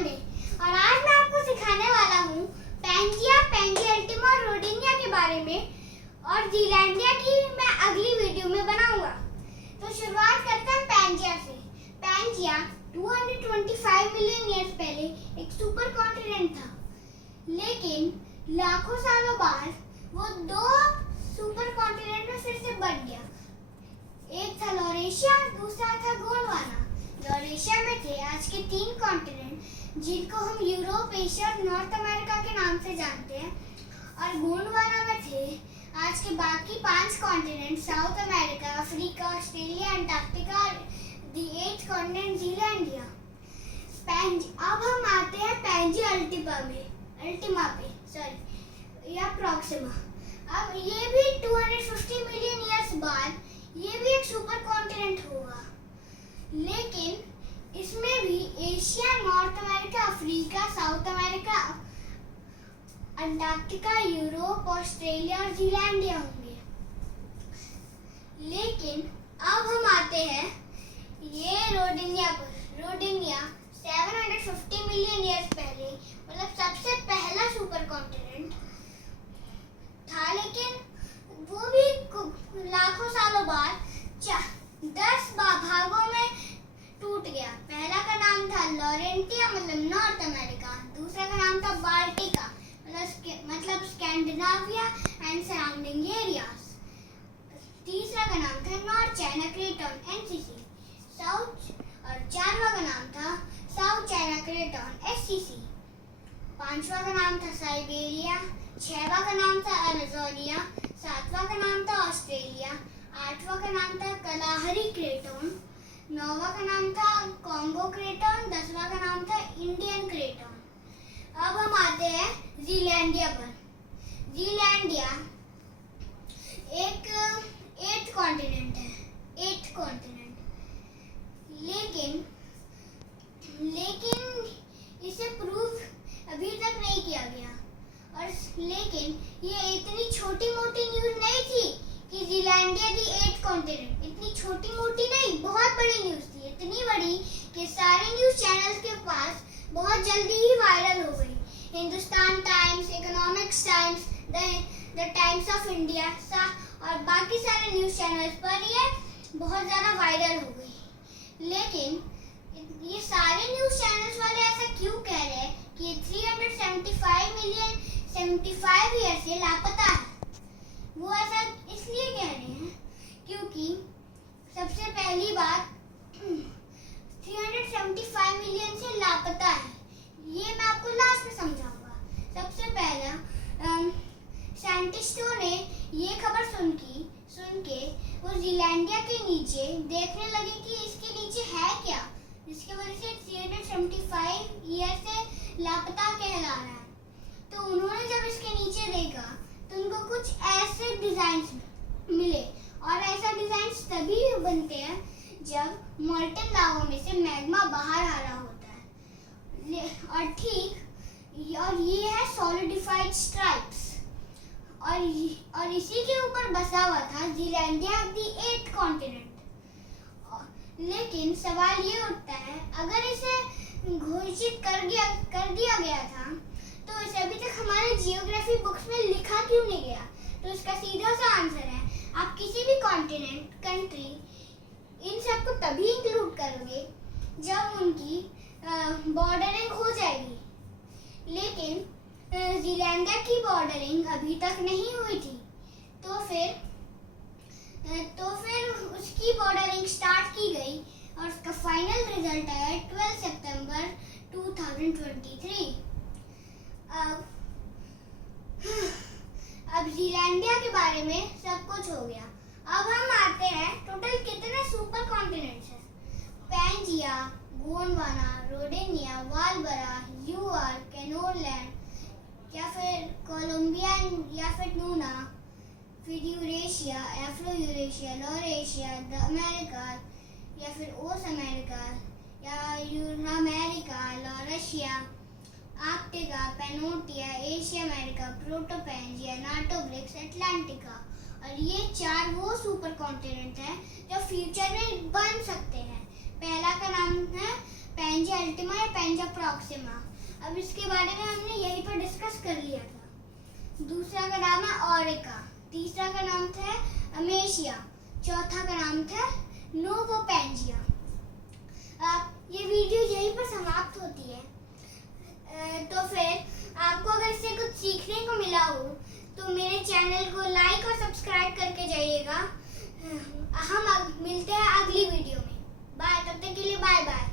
पांडे और आज मैं आपको सिखाने वाला हूँ पैंजिया, पैंजिया अल्टीमा और रोडिनिया के बारे में और जीलैंडिया की मैं अगली वीडियो में बनाऊंगा। तो शुरुआत करते हैं पैंजिया से। पैंजिया 225 मिलियन ईयर्स पहले एक सुपर कॉन्टिनेंट था, लेकिन लाखों सालों बाद वो दो सुपर कॉन्टिनेंट में फिर से बन गया। एक था लॉरेशिया, दूसरा था गोंडवाना। लॉरेशिया में थे आज के 3 कॉन्टिनेंट जिनको हम यूरोप, एशिया और नॉर्थ अमेरिका के नाम से जानते हैं, और गोंडवाना में थे आज के बाकी 5 continent south America, Africa, Australia, Antarctica और द 8th कॉन्टिनेंट जीलैंडिया। अब हम आते हैं पैंजिया अल्टीमा पे या प्रॉक्सिमा। अब ये भी 250 मिलियन ईयर्स बाद ये भी एक सुपर कॉन्टिनेंट होगा, लेकिन इसमें भी Asia, north America, Africa, south America, Antarctica, Europe, Australia और जीलैंडिया होंगे। लेकिन अब हम आते हैं ये रोडिनिया पर। रोडिनिया 750 मिलियन ईयर्स पहले मतलब सबसे पहला सुपर कॉन्टिनेंट था, लेकिन वो भी लाखों सालों बाद 10 भागों में टूट गया। पहला का नाम था लॉरेंटिया मतलब नॉर्थ अमेरिका, दूसरा का नाम था बाल्टिका मतलब स्कैंडिनेविया एंड सराउंडिंग एरियाज, तीसरा का नाम था नॉर्थ चाइना क्रेटन एनसीसी, और चारवा का नाम था साउथ चाइना क्रेटन एससीसी, पांचवा का नाम था साइबेरिया, छठवां का नाम था अमेजोनिया, सातवां का नाम था ऑस्ट्रेलिया, आठवां का नाम था कलाहरी क्रेटन, नौवां का नाम था कॉन्गो क्रेटन, 10वां का नाम था इंडियन क्रेटन। अब हम आते हैं जीलैंडिया पर। जीलैंडिया एक 8th कॉन्टिनेंट है, 8th कॉन्टिनेंट, लेकिन इसे प्रूव अभी तक नहीं किया गया। और लेकिन ये इतनी छोटी मोटी न्यूज नहीं थी कि जीलैंडिया दी 8th कॉन्टिनेंट, इतनी छोटी मोटी नहीं, बहुत बड़ी न्यूज थी, इतनी बड़ी कि सारे न्यूज चैनल्स के पास बहुत जल्दी ही वायरल हो गई। Hindustan times, economics times, the times of India और बाकी सारे न्यूज चैनल्स पर ये बहुत ज़्यादा वायरल हो गई। लेकिन ये सारे न्यूज चैनल्स वाले ऐसा क्यों कह रहे हैं कि 375 ईयर से लापता है? वो ऐसा इसलिए कह रहे हैं क्योंकि सबसे पहली बात 375 मिलियन से लापता है, ये मैं आपको लास्ट में समझाऊंगा। सबसे पहला साइंटिस्टों ने ये खबर सुन के वो जीलैंडिया के नीचे देखने लगे कि इसके नीचे है क्या, जिसकी वजह से 375 ईयर से लापता कहला रहा है। तो उन्होंने जब इसके नीचे देखा तो उनको कुछ ऐसे डिजाइन्स मिले, और ऐसा डिजाइन्स तभी बनते हैं जब मॉल्टन लावा में से मैग्मा बाहर आ रहा होता है। और ये है सॉलिडिफाइड स्ट्राइप्स, और इसी के ऊपर बसा हुआ था जीलैंडिया दी 8th कॉन्टिनेंट। लेकिन सवाल ये उठता है, अगर इसे घोषित कर दिया गया था तो इसे अभी तक हमारे जियोग्राफी बुक्स में लिखा क्यों नहीं गया? तो इसका सीधा सा आंसर है, आप किसी भी कॉन्टिनेंट, कंट्री, इन सबको तभी इंक्लूड करोगे जब उनकी बॉर्डरिंग हो जाएगी। लेकिन जीलैंडिया की बॉर्डरिंग अभी तक नहीं हुई थी, तो फिर उसकी बॉर्डरिंग स्टार्ट की गई और उसका फाइनल रिजल्ट आया 12 सितंबर 2023। अब जीलैंडिया के बारे में सब कुछ हो गया। अब हम आते हैं टोटल कितने सुपर कॉन्टिनेंट्स हैं। Pangaea, Gondwana, Rodinia, Vaalbara, Ur, Kenorland या फिर कोलंबिया या फिर नूना, फिर Eurasia, Afro Eurasia, Laurasia, the America या फिर ओस अमेरिका या Euramerica, Laurasia, Arctica, Pannotia, Asia America, Protopangaea, नाटोब्रिक्स, अटलांटिका। और ये 4 वो सुपर कॉन्टिनेंट हैं जो फ्यूचर में बन सकते हैं। पहला का नाम है पैंजिया अल्टिमा या पेंजा प्रॉक्सिमा। अब इसके बारे में हमने यहीं पर डिस्कस कर लिया था। दूसरा का नाम है ऑरिका, तीसरा का नाम था अमेशिया, चौथा का नाम था नोवोपेंजिया। ये वीडियो यहीं पर समाप्त होती है। तो फिर आपको अगर इससे कुछ सीखने को मिला हो तो मेरे चैनल को लाइक और सब्सक्राइब करके जाइएगा। हम मिलते हैं अगली वीडियो में। बाय, तब तक के लिए बाय बाय।